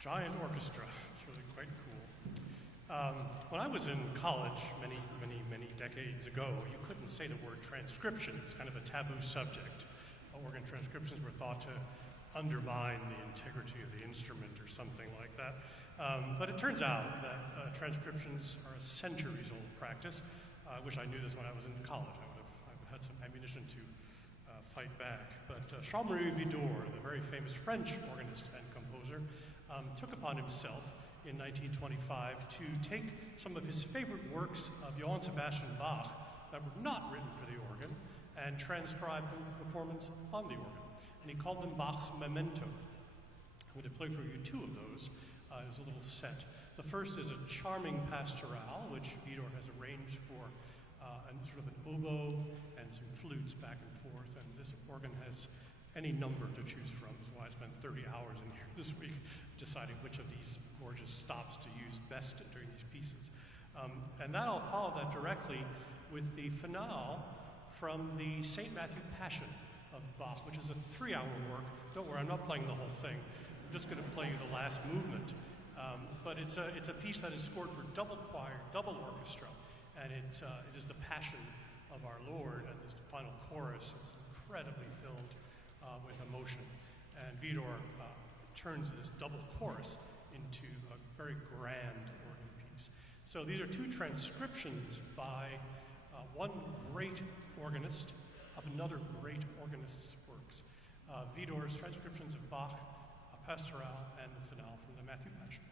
Giant orchestra. It's really quite cool. When I was in college many decades ago, you couldn't say the word transcription. It's kind of a taboo subject. Organ transcriptions were thought to undermine the integrity of the instrument or something like that. But it turns out that transcriptions are a centuries-old practice. I wish I knew this when I was in college. I would have had some ammunition to fight back. But Charles-Marie Widor, the very famous French organist and composer, took upon himself in 1925 to take some of his favorite works of Johann Sebastian Bach that were not written for the organ and transcribe them for performance on the organ. And he called them Bach's Memento. I'm going to play for you two of those as a little set. The first is a charming pastorale, which Widor has arranged for sort of an oboe and some flutes back and forth. And this organ has any number to choose from. That's why I spent 30 hours in here this week deciding which of these gorgeous stops to use best during these pieces. And that I'll follow that directly with the finale from the St. Matthew Passion of Bach, which is a 3-hour work. Don't worry, I'm not playing the whole thing. I'm just going to play you the last movement. But it's a piece that is scored for double choir, double orchestra, and it is the Passion of our Lord, and this final chorus is incredibly filled with emotion. And Widor turns this double chorus into a very grand organ piece. So these are two transcriptions by one great organist of another great organist's works. Widor's transcriptions of Bach, Pastorale, and the finale from the Matthew Passion.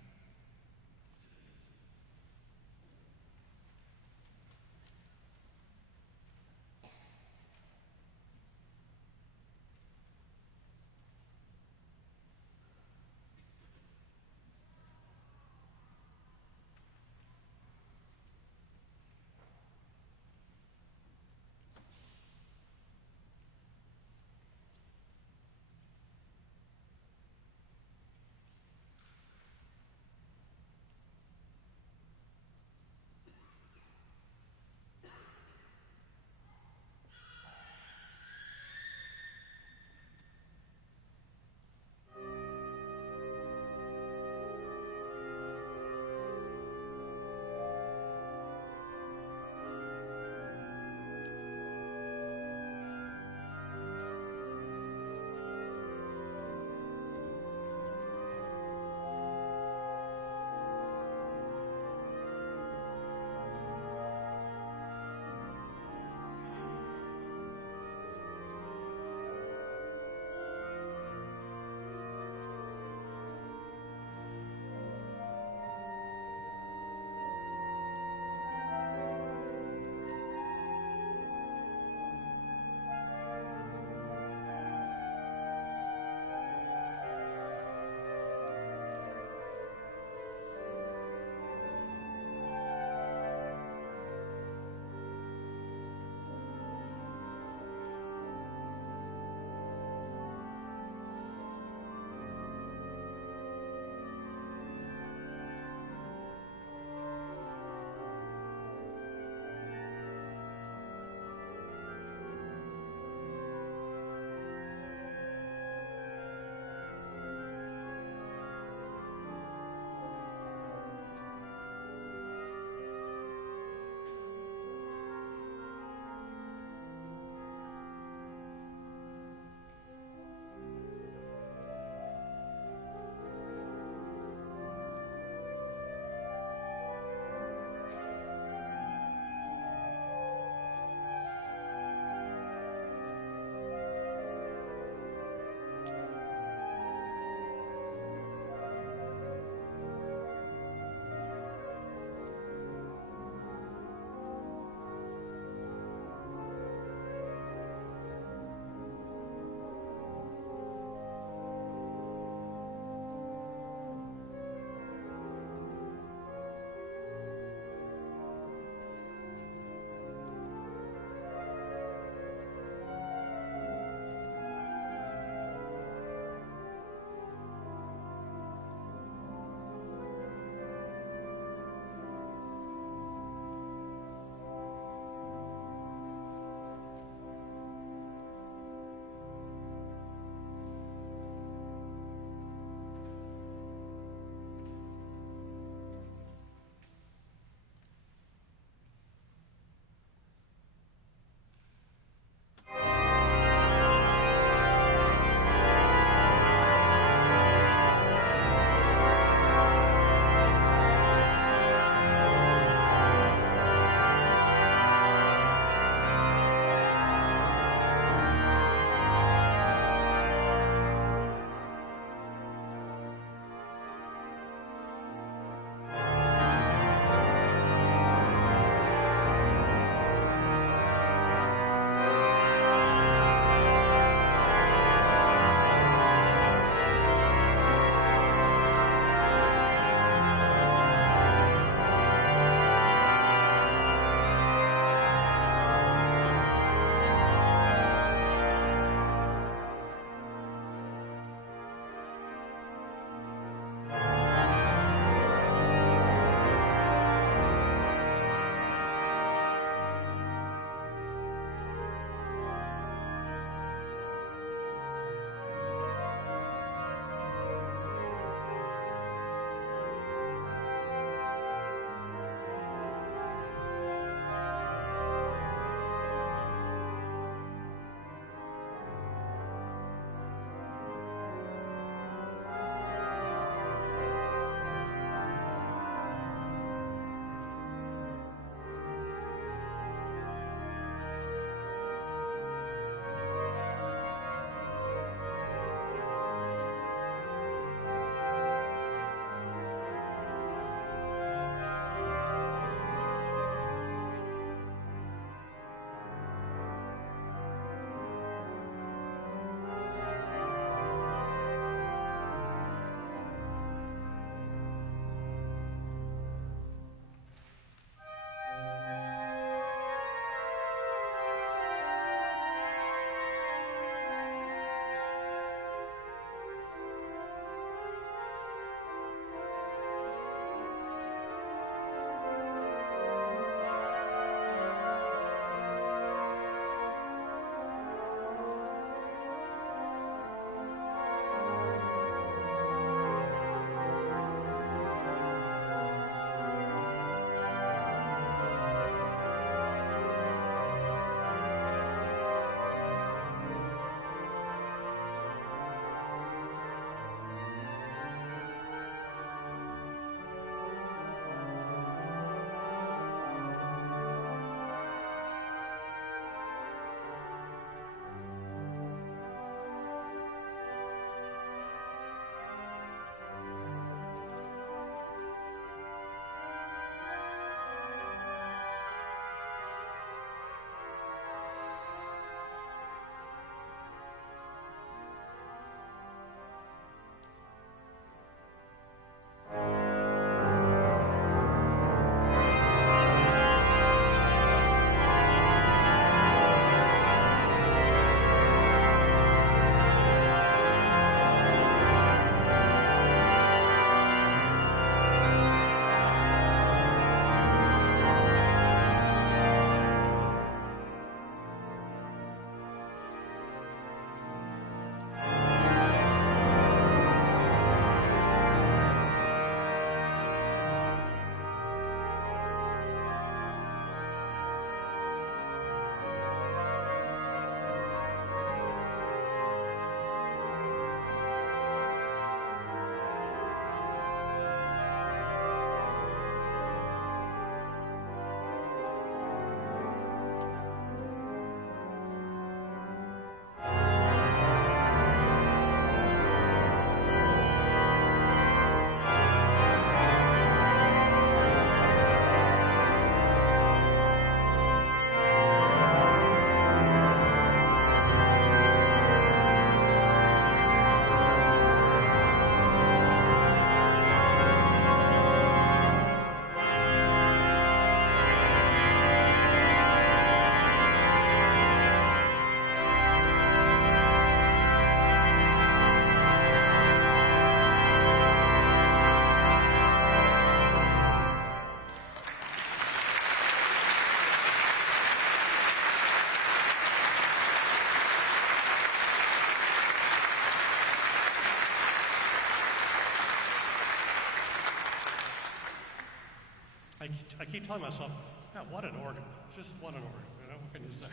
I keep telling myself, yeah, what an organ. Just what an organ. You know, what can you say?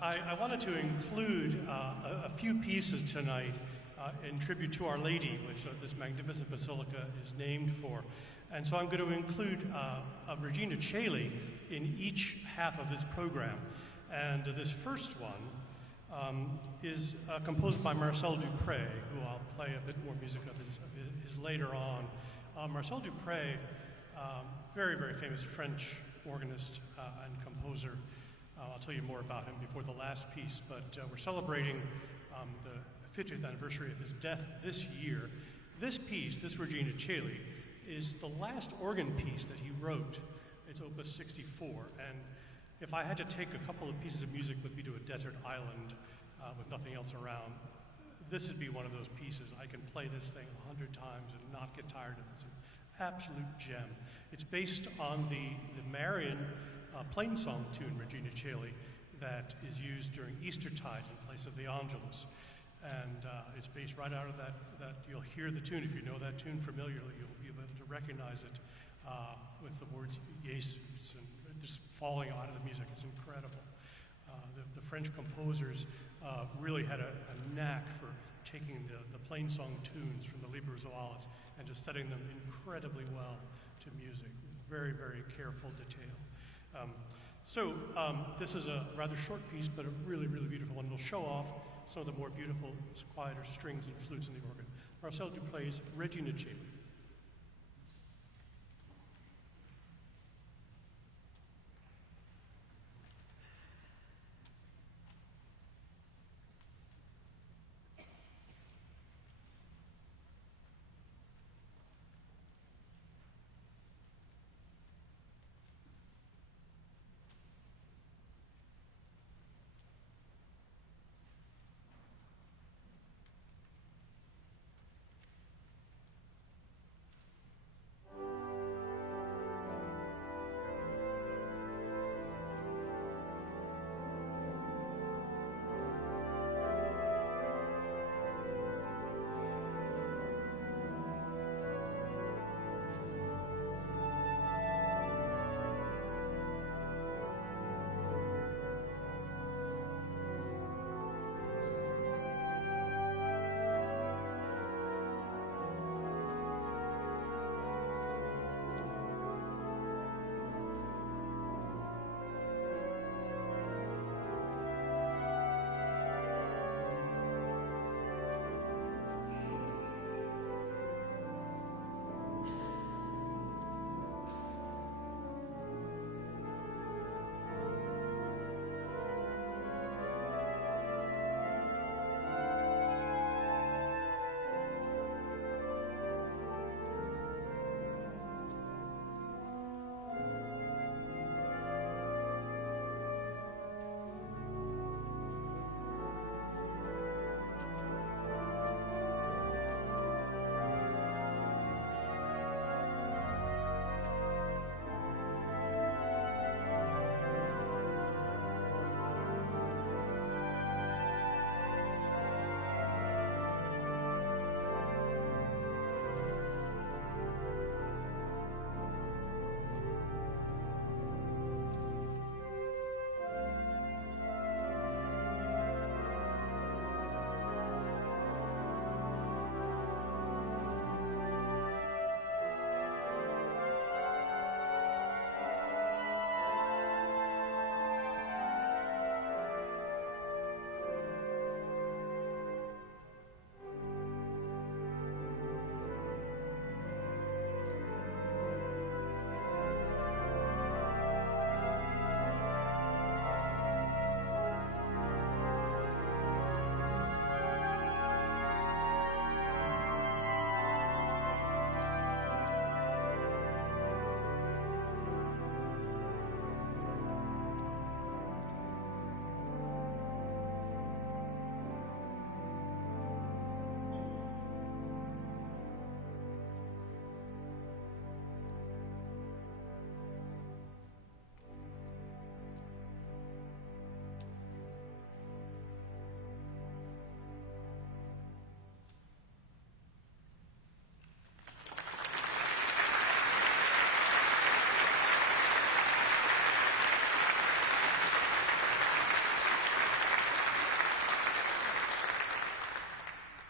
I wanted to include a few pieces tonight in tribute to Our Lady, which this magnificent basilica is named for. And so I'm going to include Regina Caeli in each half of this program. And this first one is composed by Marcel Dupré, who I'll play a bit more music of his later on. Marcel Dupré, very, very famous French organist and composer. I'll tell you more about him before the last piece, but we're celebrating the 50th anniversary of his death this year. This piece, this Regina Caeli, is the last organ piece that he wrote. It's Opus 64, and if I had to take a couple of pieces of music with me to a desert island with nothing else around, this would be one of those pieces. I can play this thing 100 times and not get tired of it. It's an absolute gem. It's based on the Marian plain song tune, Regina Caeli, that is used during Eastertide in place of the Angelus. And it's based right out of that you'll hear the tune. If you know that tune familiarly, you'll be able to recognize it with the words Jesus and just falling out of the music. It's incredible. The French composers really had a knack for taking the plain song tunes from the Liber Zoalis and just setting them incredibly well to music. Very, very careful detail. This is a rather short piece, but a really, really beautiful one. It'll show off some of the more beautiful, quieter strings and flutes in the organ. Marcel Dupré's Regina Caeli.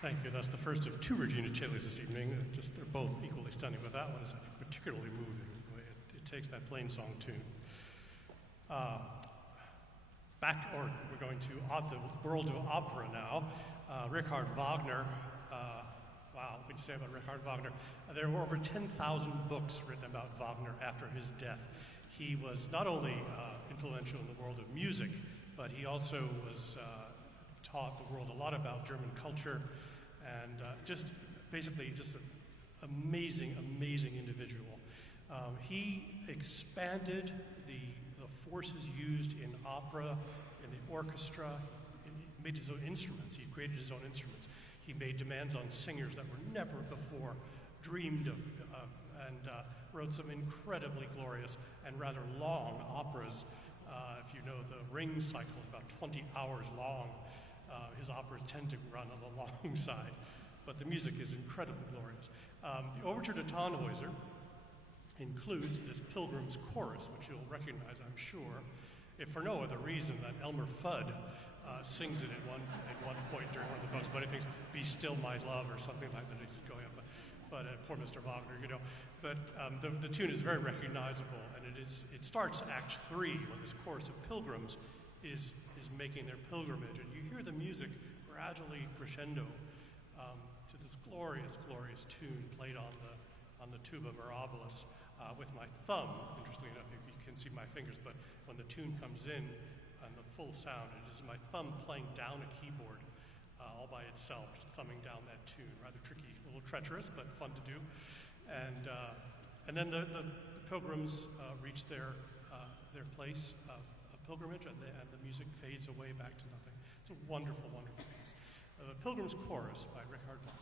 Thank you. That's the first of two Regina Coelis this evening. They're both equally stunning, but that one is, I think, particularly moving. It takes that plain song tune. We're going to the world of opera now. Richard Wagner. Wow, what did you say about Richard Wagner? There were over 10,000 books written about Wagner after his death. He was not only influential in the world of music, but he also was taught the world a lot about German culture, and just an amazing, amazing individual. He expanded the forces used in opera, in the orchestra. He made his own instruments. He created his own instruments. He made demands on singers that were never before dreamed of and wrote some incredibly glorious and rather long operas. If you know, the Ring cycle is about 20 hours long. His operas tend to run on the long side, but the music is incredibly glorious. The Overture to Tannhäuser includes this Pilgrim's Chorus, which you'll recognize, I'm sure, if for no other reason than Elmer Fudd sings it at one point during one of the books, but he thinks, "Be still my love," or something like that. He's going up, but poor Mr. Wagner, you know. But the tune is very recognizable, and it starts Act 3 when this chorus of pilgrims is making their pilgrimage, and you hear the music gradually crescendo to this glorious, glorious tune played on the tuba mirabilis with my thumb. Interestingly enough, you can see my fingers, but when the tune comes in and the full sound, it is my thumb playing down a keyboard all by itself, just thumbing down that tune. Rather tricky, a little treacherous, but fun to do. And then the pilgrims reach their place of pilgrimage, and the music fades away back to nothing. It's a wonderful, wonderful piece. The Pilgrim's Chorus by Richard Wagner.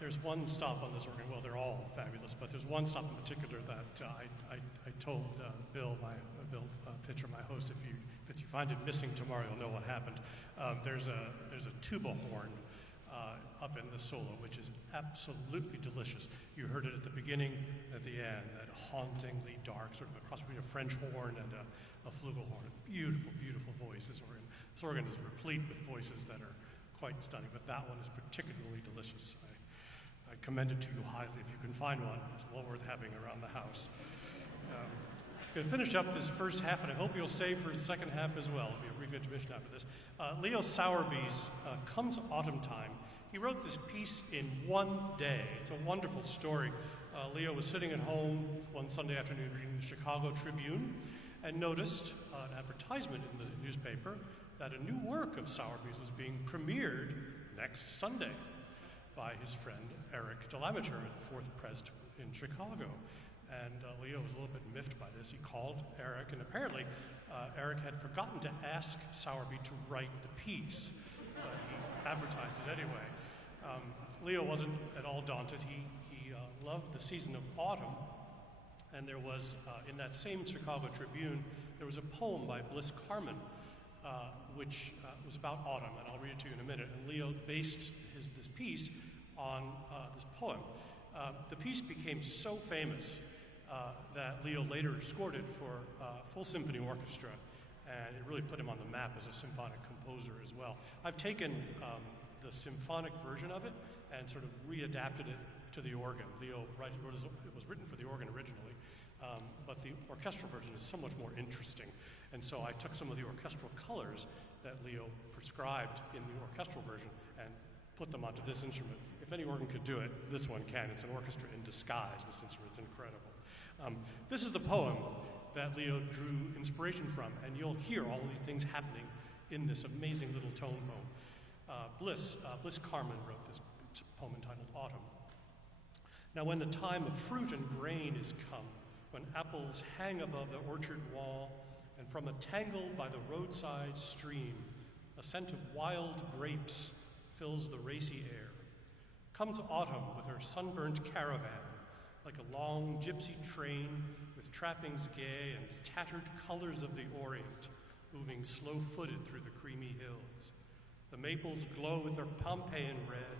there's one stop on this organ. Well, they're all fabulous, but there's one stop in particular that I told Bill Pitcher, my host, if you find it missing tomorrow, you'll know what happened. There's a tuba horn up in the solo, which is absolutely delicious. You heard it at the beginning, at the end, that hauntingly dark, sort of a cross between a French horn and a flugelhorn. Beautiful, beautiful voice, this organ. This organ is replete with voices that are quite stunning, but that one is particularly delicious. I commend it to you highly if you can find one. It's well worth having around the house. I'm going to finish up this first half, and I hope you'll stay for the second half as well. It'll be a brief intermission after this. Leo Sowerby's Comes Autumn Time. He wrote this piece in one day. It's a wonderful story. Leo was sitting at home one Sunday afternoon reading the Chicago Tribune and noticed an advertisement in the newspaper that a new work of Sowerby's was being premiered next Sunday by his friend Eric Delamater at Fourth Pres in Chicago. And Leo was a little bit miffed by this. He called Eric, and apparently Eric had forgotten to ask Sowerby to write the piece, but he advertised it anyway. Leo wasn't at all daunted. He loved the season of autumn, and there was, in that same Chicago Tribune, there was a poem by Bliss Carman, which was about autumn, and I'll read it to you in a minute. And Leo based this piece on this poem. The piece became so famous that Leo later scored it for full symphony orchestra, and it really put him on the map as a symphonic composer as well. I've taken the symphonic version of it and sort of readapted it to the organ. Leo it was written for the organ originally, but the orchestral version is so much more interesting. And so I took some of the orchestral colors that Leo prescribed in the orchestral version and put them onto this instrument. If any organ could do it, this one can. It's an orchestra in disguise, this instrument's incredible. This is the poem that Leo drew inspiration from, and you'll hear all of these things happening in this amazing little tone poem. Bliss Carman wrote this poem entitled Autumn. Now when the time of fruit and grain is come, when apples hang above the orchard wall, and from a tangle by the roadside stream, a scent of wild grapes fills the racy air. Comes autumn with her sunburnt caravan, like a long gypsy train with trappings gay and tattered colors of the Orient, moving slow-footed through the creamy hills. The maples glow with their Pompeian red,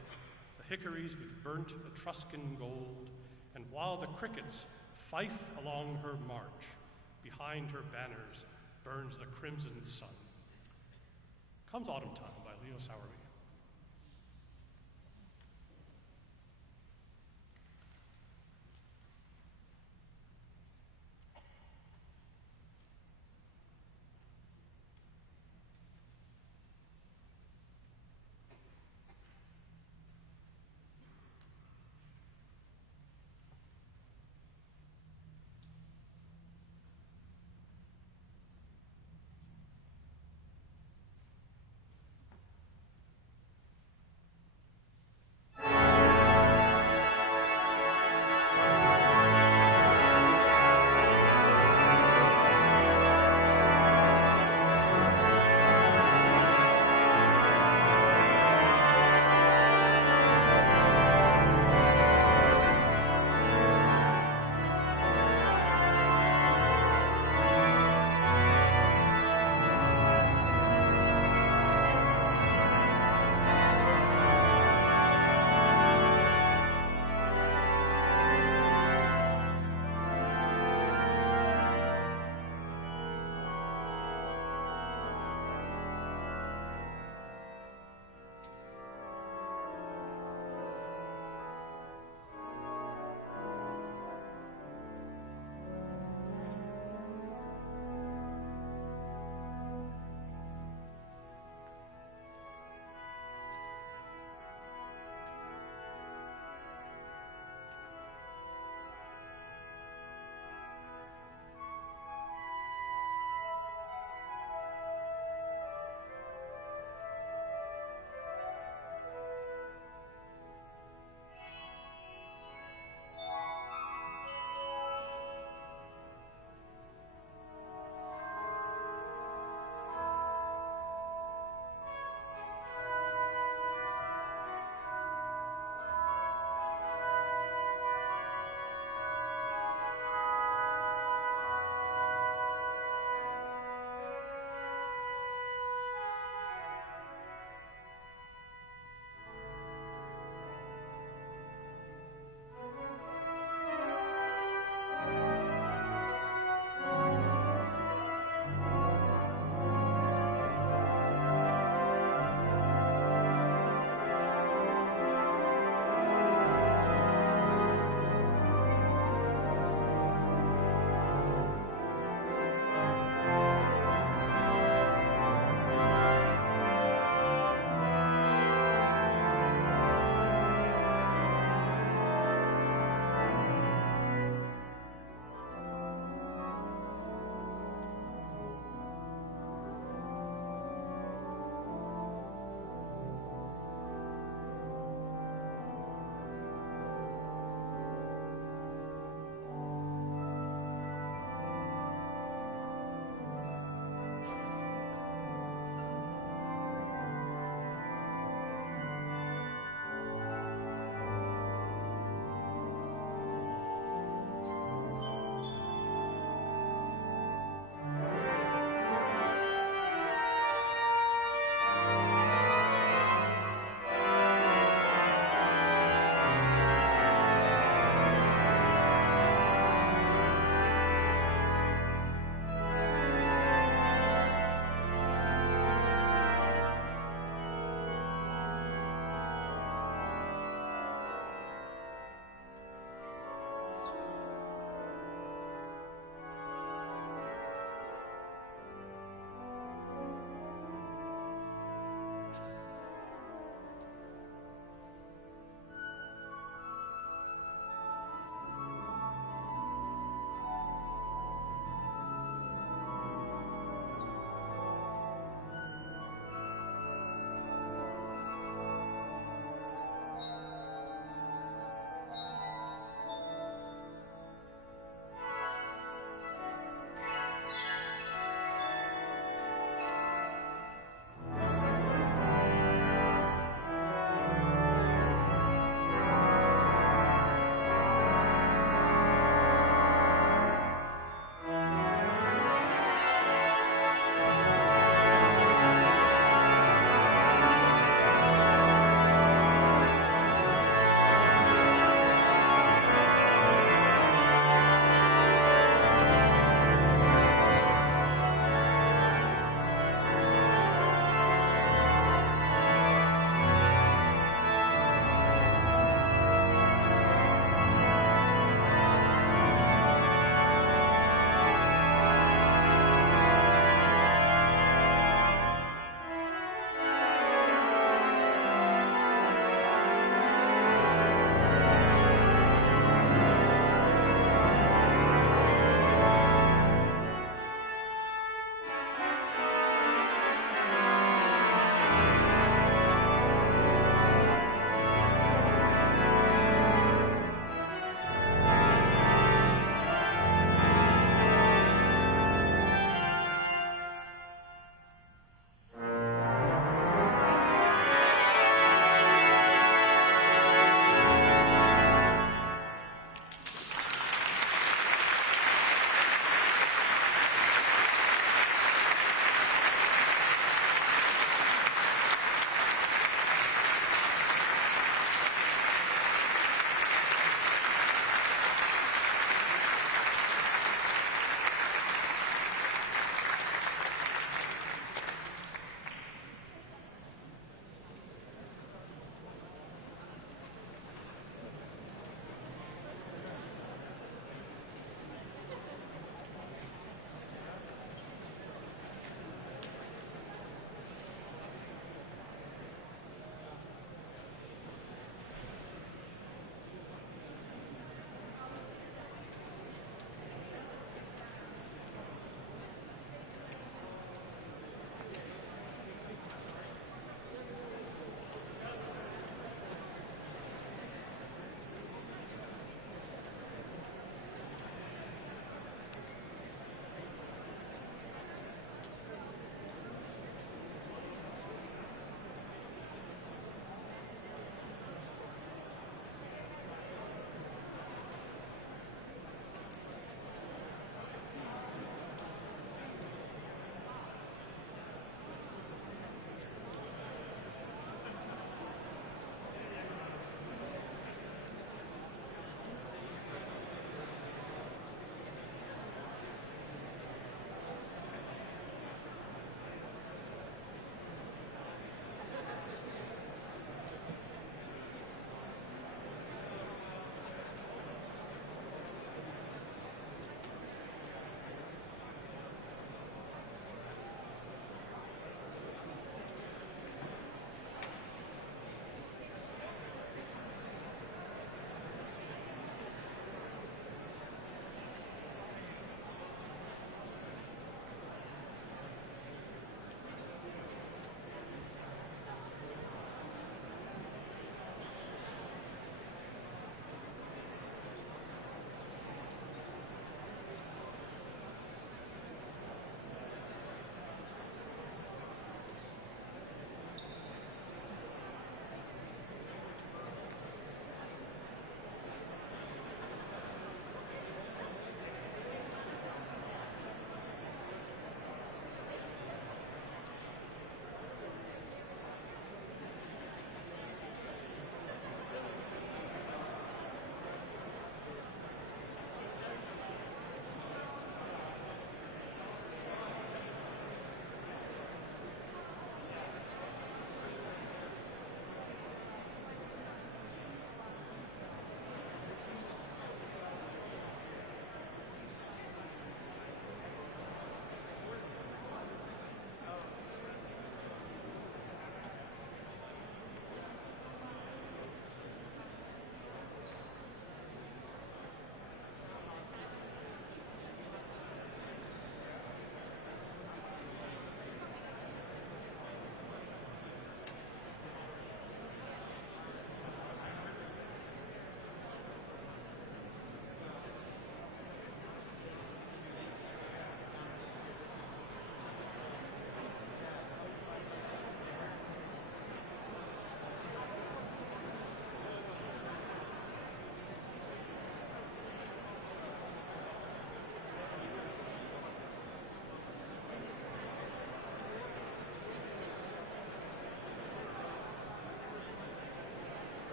the hickories with burnt Etruscan gold, and while the crickets fife along her march, behind her banners burns the crimson sun. Comes Autumn Time by Leo Sowerby.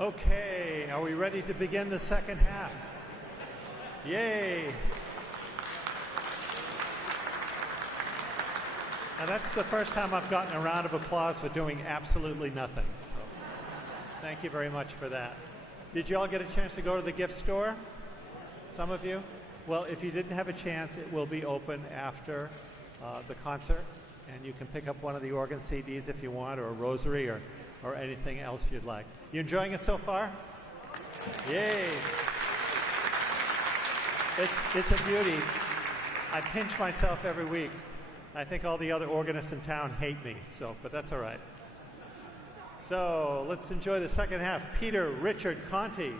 Okay, are we ready to begin the second half? Yay! Now that's the first time I've gotten a round of applause for doing absolutely nothing. So thank you very much for that. Did you all get a chance to go to the gift store? Some of you? Well, if you didn't have a chance, it will be open after the concert, and you can pick up one of the organ CDs if you want, or a rosary, or anything else you'd like. You enjoying it so far? Yay! It's a beauty. I pinch myself every week. I think all the other organists in town hate me, but that's all right. So let's enjoy the second half. Peter Richard Conti.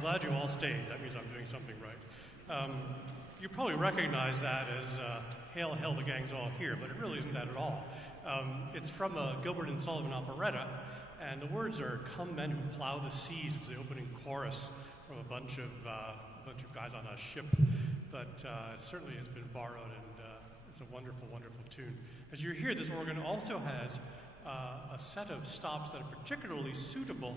I'm glad you all stayed. That means I'm doing something right. You probably recognize that as Hail, Hail, the Gang's All Here, but it really isn't that at all. It's from a Gilbert and Sullivan operetta, and the words are "Come men who plow the seas." It's the opening chorus from a bunch of guys on a ship, but it certainly has been borrowed, and it's a wonderful, wonderful tune. As you hear, this organ also has a set of stops that are particularly suitable.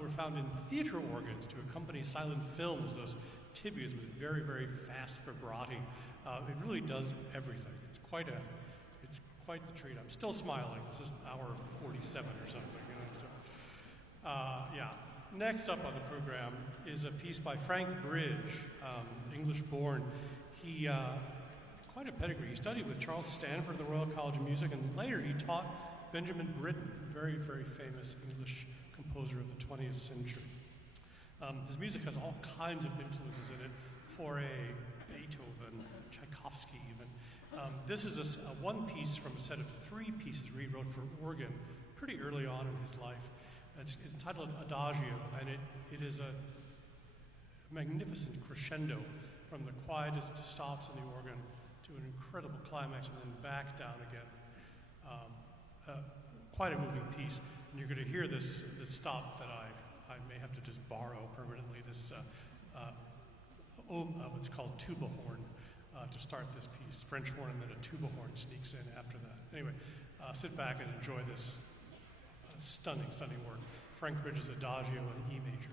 Were found in theater organs to accompany silent films, those tibias with very, very fast vibrati. It really does everything. It's quite the treat. I'm still smiling. It's just hour 47 or something. Yeah. Next up on the program is a piece by Frank Bridge, English-born. He quite a pedigree. He studied with Charles Stanford at the Royal College of Music, and later he taught Benjamin Britten, very, very famous English composer of the 20th century. His music has all kinds of influences in it, Fauré, Beethoven, Tchaikovsky even. This is a one piece from a set of three pieces he wrote for organ pretty early on in his life. It's entitled Adagio, and it is a magnificent crescendo from the quietest stops in the organ to an incredible climax and then back down again. Quite a moving piece. And you're going to hear this stop that I may have to just borrow permanently, this what's called tuba horn to start this piece. French horn, and then a tuba horn sneaks in after that. Anyway, sit back and enjoy this stunning, stunning work. Frank Bridges' Adagio in E major.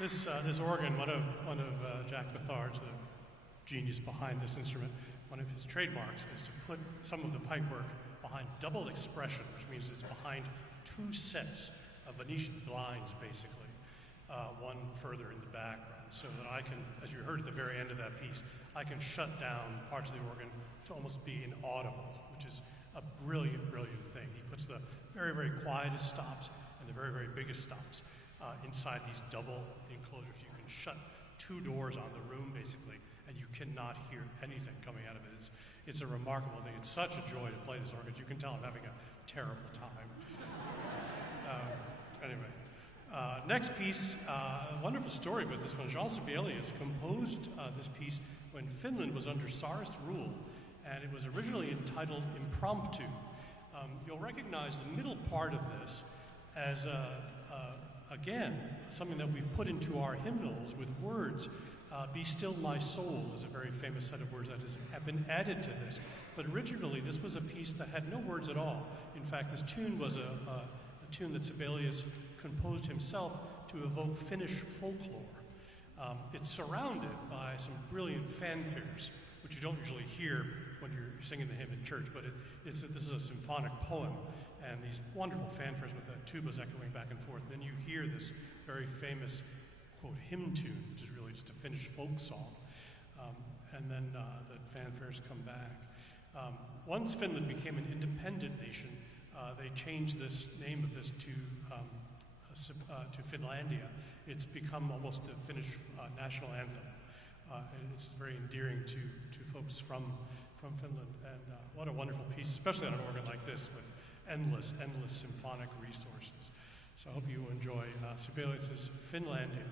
This organ, one of Jack Bethard's, the genius behind this instrument, one of his trademarks is to put some of the pipework behind double expression, which means it's behind two sets of Venetian blinds, basically, one further in the background, so that I can, as you heard at the very end of that piece, I can shut down parts of the organ to almost be inaudible, which is a brilliant, brilliant thing. He puts the very, very quietest stops and the very, very biggest stops inside these double enclosures. You can shut two doors on the room, basically, and you cannot hear anything coming out of it. It's a remarkable thing. It's such a joy to play this organ. You can tell I'm having a terrible time. Anyway, next piece, a wonderful story with this one. Jean Sibelius composed this piece when Finland was under Tsarist rule, and it was originally entitled Impromptu. You'll recognize the middle part of this as, again, something that we've put into our hymnals with words. Be Still My Soul is a very famous set of words that have been added to this. But originally, this was a piece that had no words at all. In fact, this tune was a tune that Sibelius composed himself to evoke Finnish folklore. It's surrounded by some brilliant fanfares, which you don't usually hear when you're singing the hymn in church, but this is a symphonic poem, and these wonderful fanfares with the tubas echoing back and forth. Then you hear this very famous, quote, hymn tune, which is really just a Finnish folk song, and then the fanfares come back. Once Finland became an independent nation, they changed this name of this to Finlandia. It's become almost a Finnish national anthem, and it's very endearing to folks from Finland. And what a wonderful piece, especially on an organ like this with endless symphonic resources. So I hope you enjoy Sibelius's Finlandia.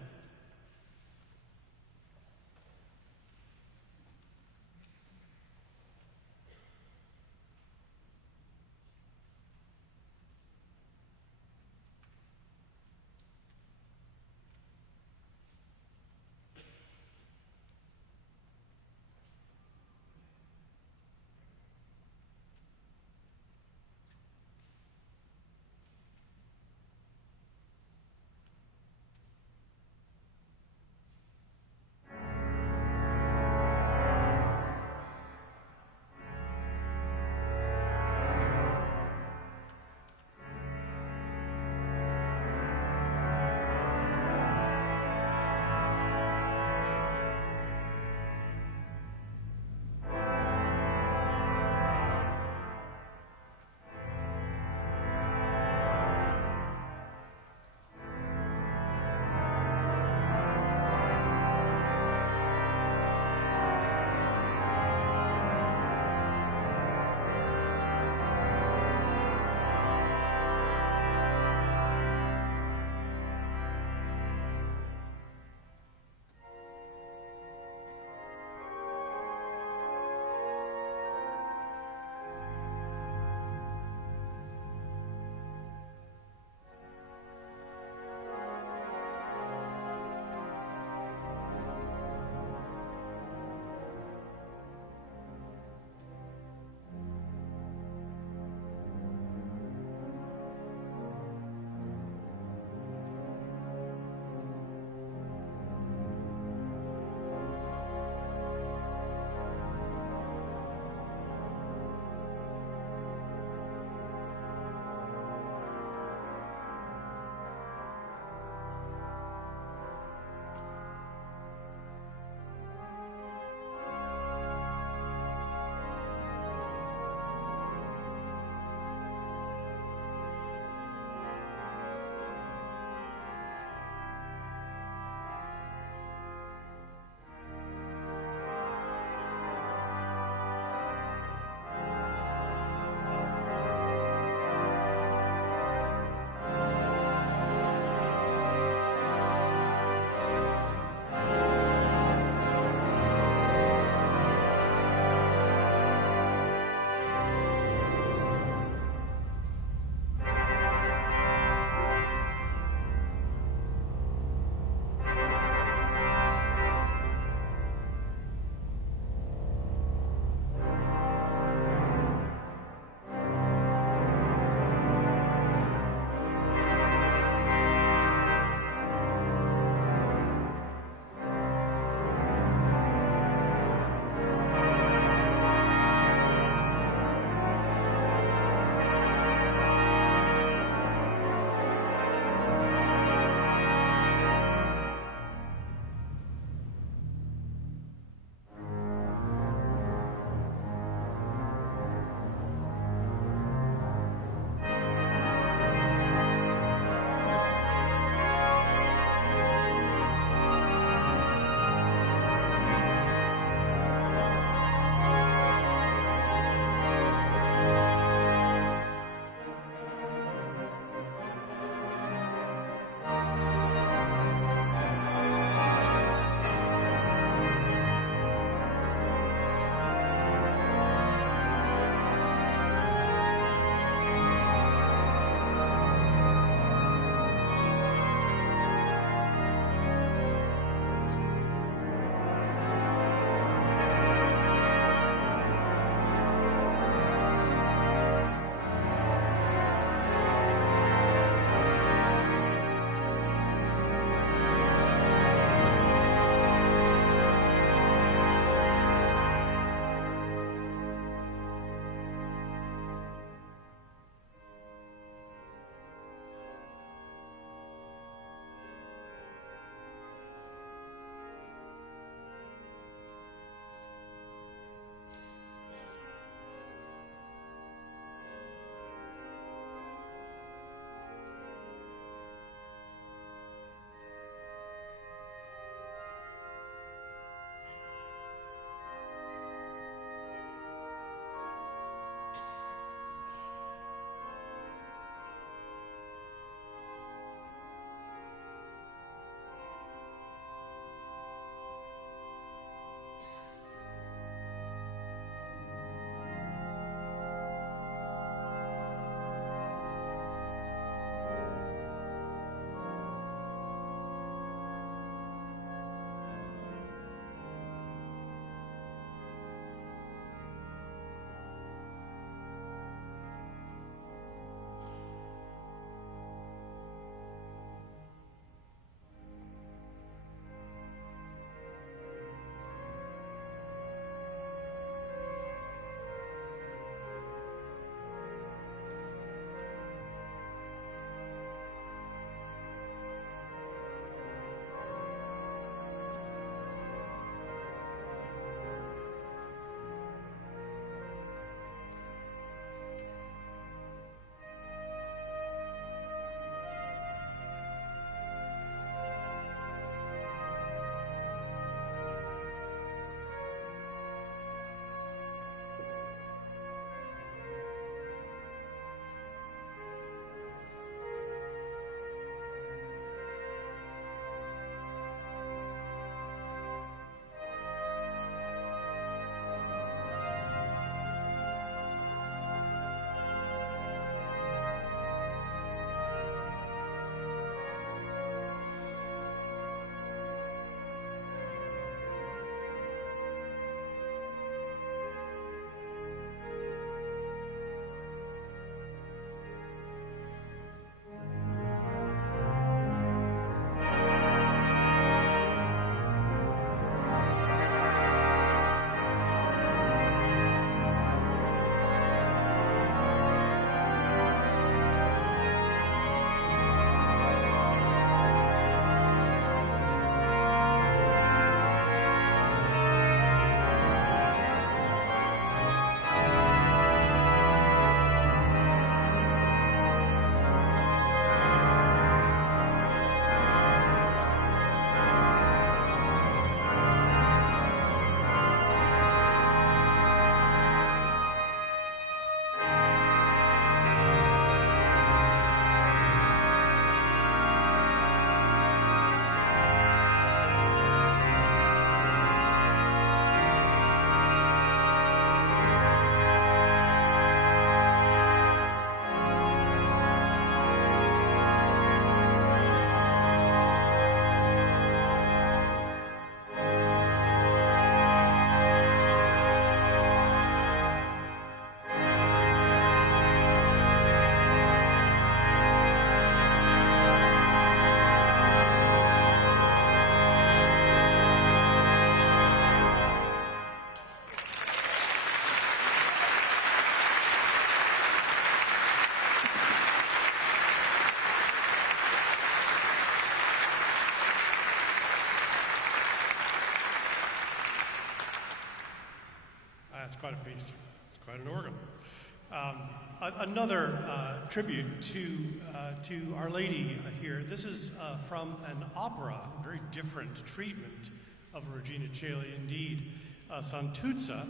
Another tribute to Our Lady here. This is from an opera, a very different treatment of Regina Coeli indeed. Santuzza,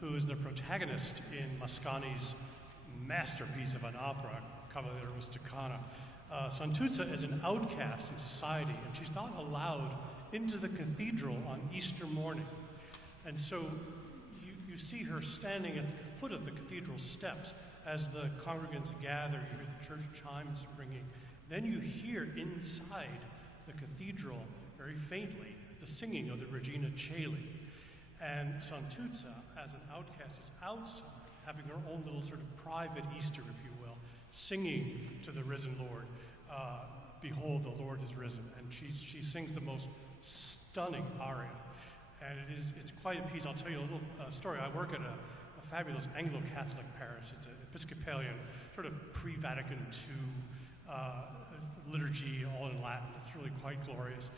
who is the protagonist in Mascagni's masterpiece of an opera, Cavaliere Rusticana. Santuzza is an outcast in society, and she's not allowed into the cathedral on Easter morning. And so you see her standing at the foot of the cathedral steps as the congregants gather. You hear the church chimes ringing. Then you hear inside the cathedral, very faintly, the singing of the Regina Coeli. And Santuzza, as an outcast, is outside, having her own little sort of private Easter, if you will, singing to the risen Lord, "Behold, the Lord is risen." And she sings the most stunning aria. And it's quite a piece. I'll tell you a little story. I work at a fabulous Anglo-Catholic parish. It's an Episcopalian, sort of pre-Vatican II liturgy, all in Latin. It's really quite glorious.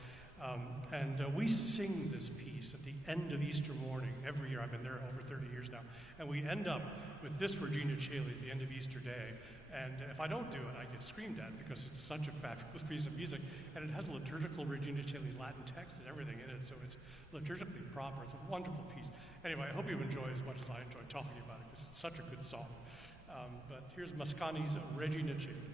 And we sing this piece at the end of Easter morning every year. I've been there over 30 years now. And we end up with this Regina Coeli at the end of Easter Day. And if I don't do it, I get screamed at because it's such a fabulous piece of music. And it has a liturgical Regina Coeli Latin text and everything in it, so it's liturgically proper. It's a wonderful piece. Anyway, I hope you enjoy it as much as I enjoy talking about it because it's such a good song. But here's Mascagni's Regina Coeli.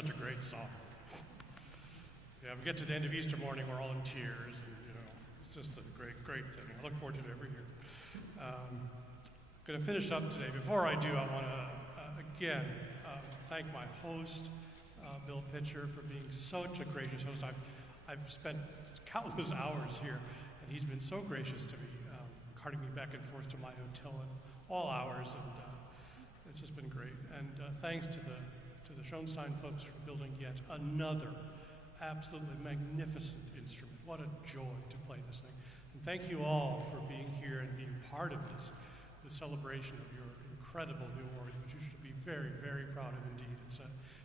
such a great song. Yeah, we get to the end of Easter morning, we're all in tears, and it's just a great, great thing. I look forward to it every year. I'm going to finish up today. Before I do, I want to again thank my host, Bill Pitcher, for being such a gracious host. I've spent countless hours here, and he's been so gracious to me, carting me back and forth to my hotel at all hours, and it's just been great. And thanks to the Schoenstein folks for building yet another absolutely magnificent instrument. What a joy to play this thing. And thank you all for being here and being part of this celebration of your incredible new organ, which you should be very, very proud of indeed.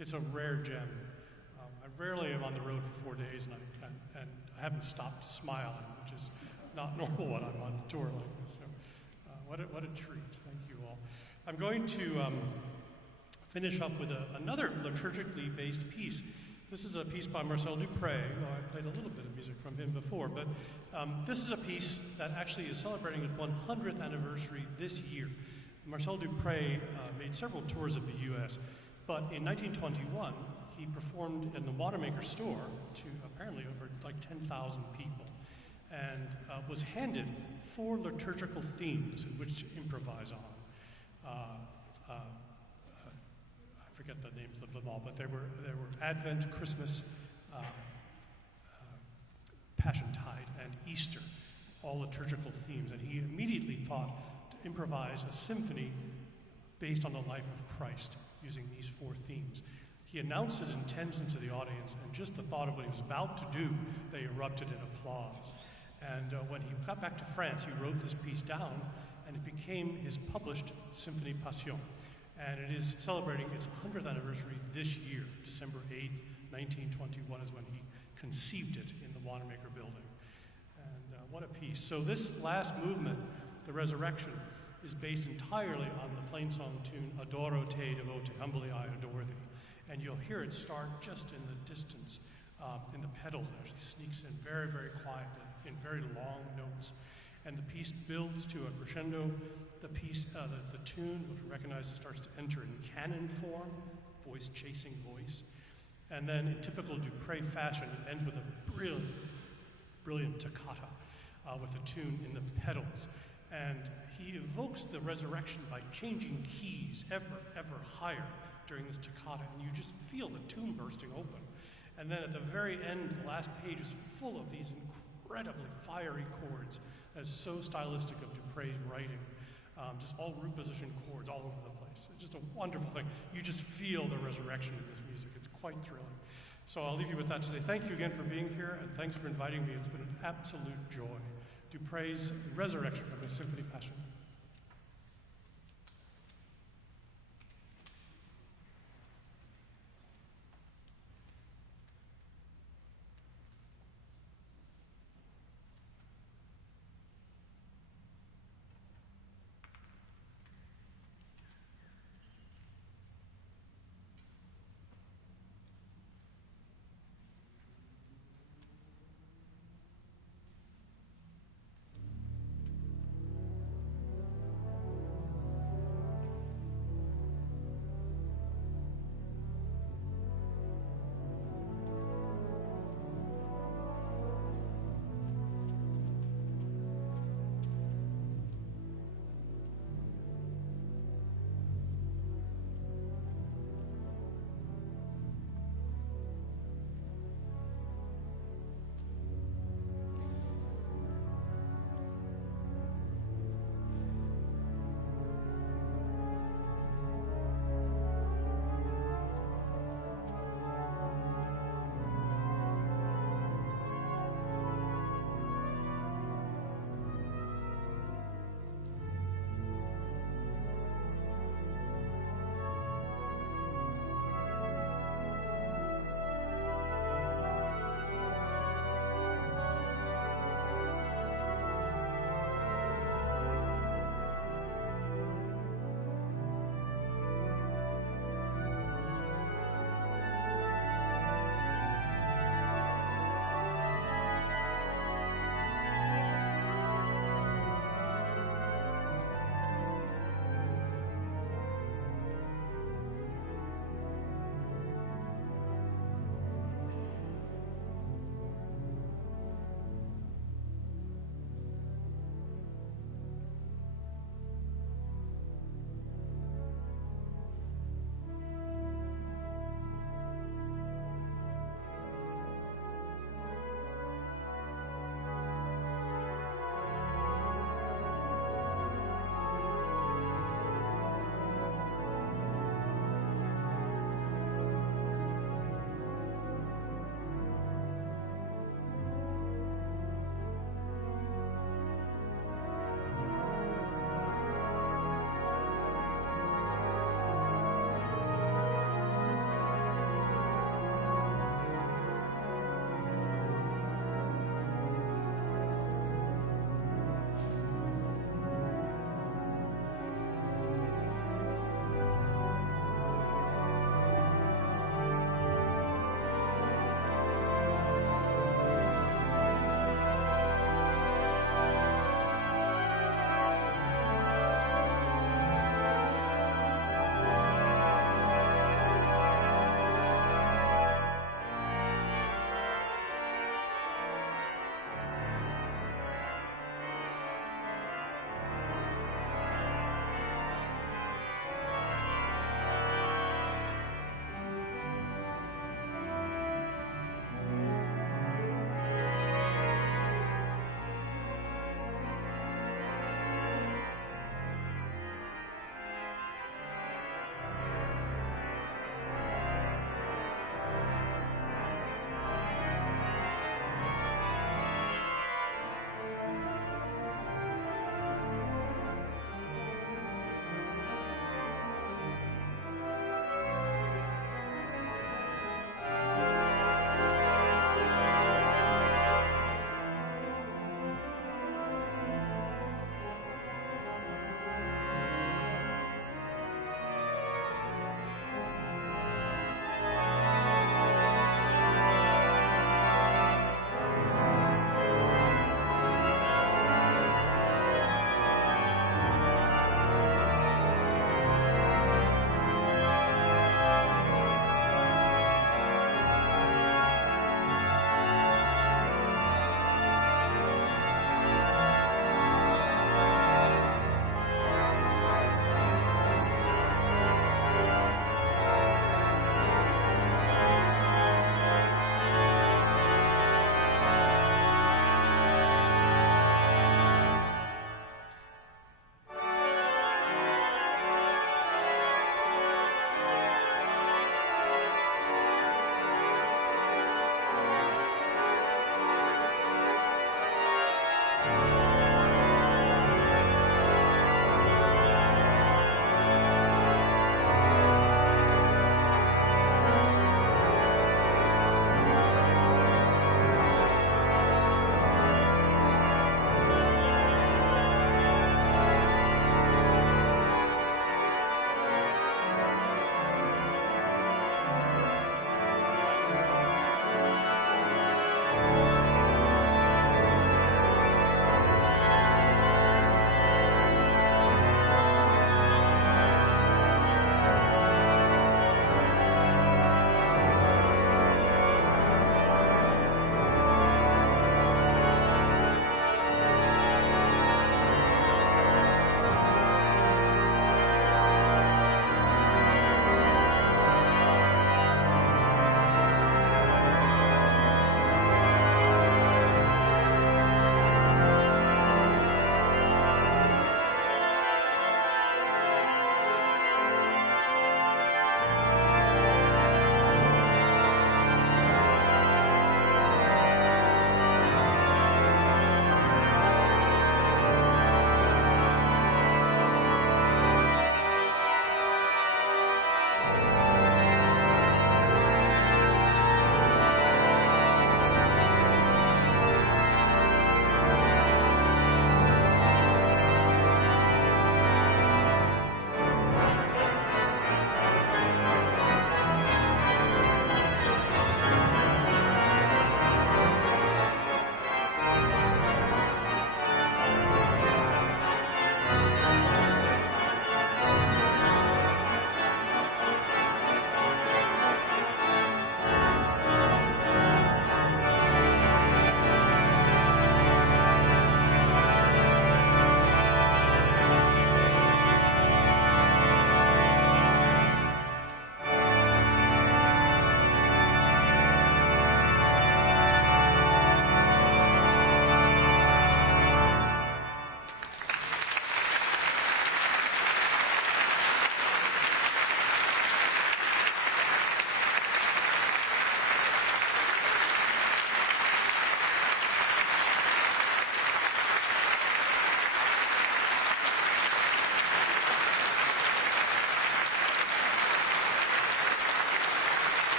It's a rare gem. I rarely am on the road for 4 days, and I haven't stopped smiling, which is not normal when I'm on tour like this. So, what a treat. Thank you all. I'm going to finish up with another liturgically based piece. This is a piece by Marcel Dupré. I played a little bit of music from him before, but this is a piece that actually is celebrating its 100th anniversary this year. Marcel Dupré made several tours of the U.S., but in 1921, he performed in the Watermaker store to apparently over like 10,000 people, and was handed 4 liturgical themes in which to improvise on. I forget the names of them all, but they were Advent, Christmas, Passiontide, and Easter, all liturgical themes. And he immediately thought to improvise a symphony based on the life of Christ using these 4 themes. He announced his intentions to the audience, and just the thought of what he was about to do, they erupted in applause. And when he got back to France, he wrote this piece down, and it became his published Symphonie Passion. And it is celebrating its 100th anniversary this year. December 8th, 1921 is when he conceived it in the Wanamaker building. And what a piece. So this last movement, the Resurrection, is based entirely on the plain song tune, Adoro te devote, humbly I adore thee. And you'll hear it start just in the distance, in the pedals. It actually sneaks in very, very quietly, in very long notes. And the piece builds to a crescendo. The piece, the tune, which we recognize, starts to enter in canon form, voice chasing voice. And then in typical Dupré fashion, it ends with a brilliant, brilliant toccata with the tune in the pedals. And he evokes the resurrection by changing keys ever, ever higher during this toccata. And you just feel the tune bursting open. And then at the very end, the last page is full of these incredibly fiery chords, as so stylistic of Dupré's writing. Just all root position chords all over the place. It's just a wonderful thing. You just feel the resurrection in this music. It's quite thrilling. So I'll leave you with that today. Thank you again for being here, and thanks for inviting me. It's been an absolute joy. Dupré's Resurrection from his Symphony Passion.